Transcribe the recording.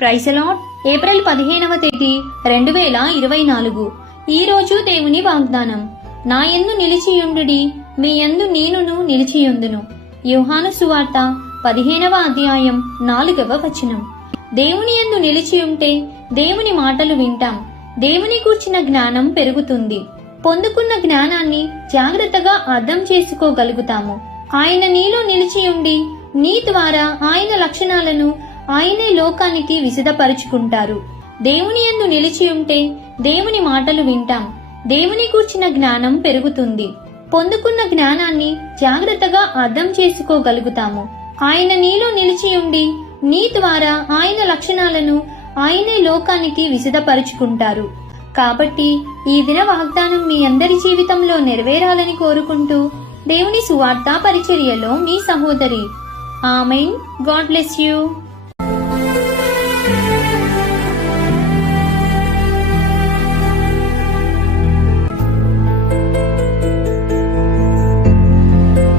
ప్రైసలాట్ April పదిహేనవ తేదీ రెండు వేల ఇరవై నాలుగు. ఈ రోజు దేవుని వాగ్దానం. నా యందు నిలిచియుండుడి మీ యందు నేనును నిలిచియుందును యోహాను సువార్త పదిహేనవ అధ్యాయం నాలుగవ వచనం. దేవుని యందు నిలిచియుంటే దేవుని మాటలు వింటాం. దేవుని కూర్చిన జ్ఞానం పెరుగుతుంది. పొందుకున్న జ్ఞానాన్ని జాగ్రత్తగా అర్థం చేసుకోగలుగుతాము. ఆయన నీలో నిలిచి ఉండి నీ ద్వారా ఆయన లక్షణాలను ఆయనే లోకానికి విశదపరుచుకుంటారు దేవుని యందు నిలిచి ఉంటే దేవుని మాటలు వింటాం. దేవుని కూర్చిన జ్ఞానం పెరుగుతుంది. పొందుకున్న జ్ఞానాన్ని జాగ్రత్తగా అర్థం చేసుకోగలుగుతాము. ఆయన నీలో నిలిచి ఉండి నీ ద్వారా ఆయన లక్షణాలను ఆయనే లోకానికి విశదపరుచుకుంటారు కాబట్టి ఈ దిన వాగ్దానం మీ అందరి జీవితంలో నెరవేరాలని కోరుకుంటూ దేవుని సువార్త పరిచర్యలో మీ సహోదరి. ఆమెన్. God bless you.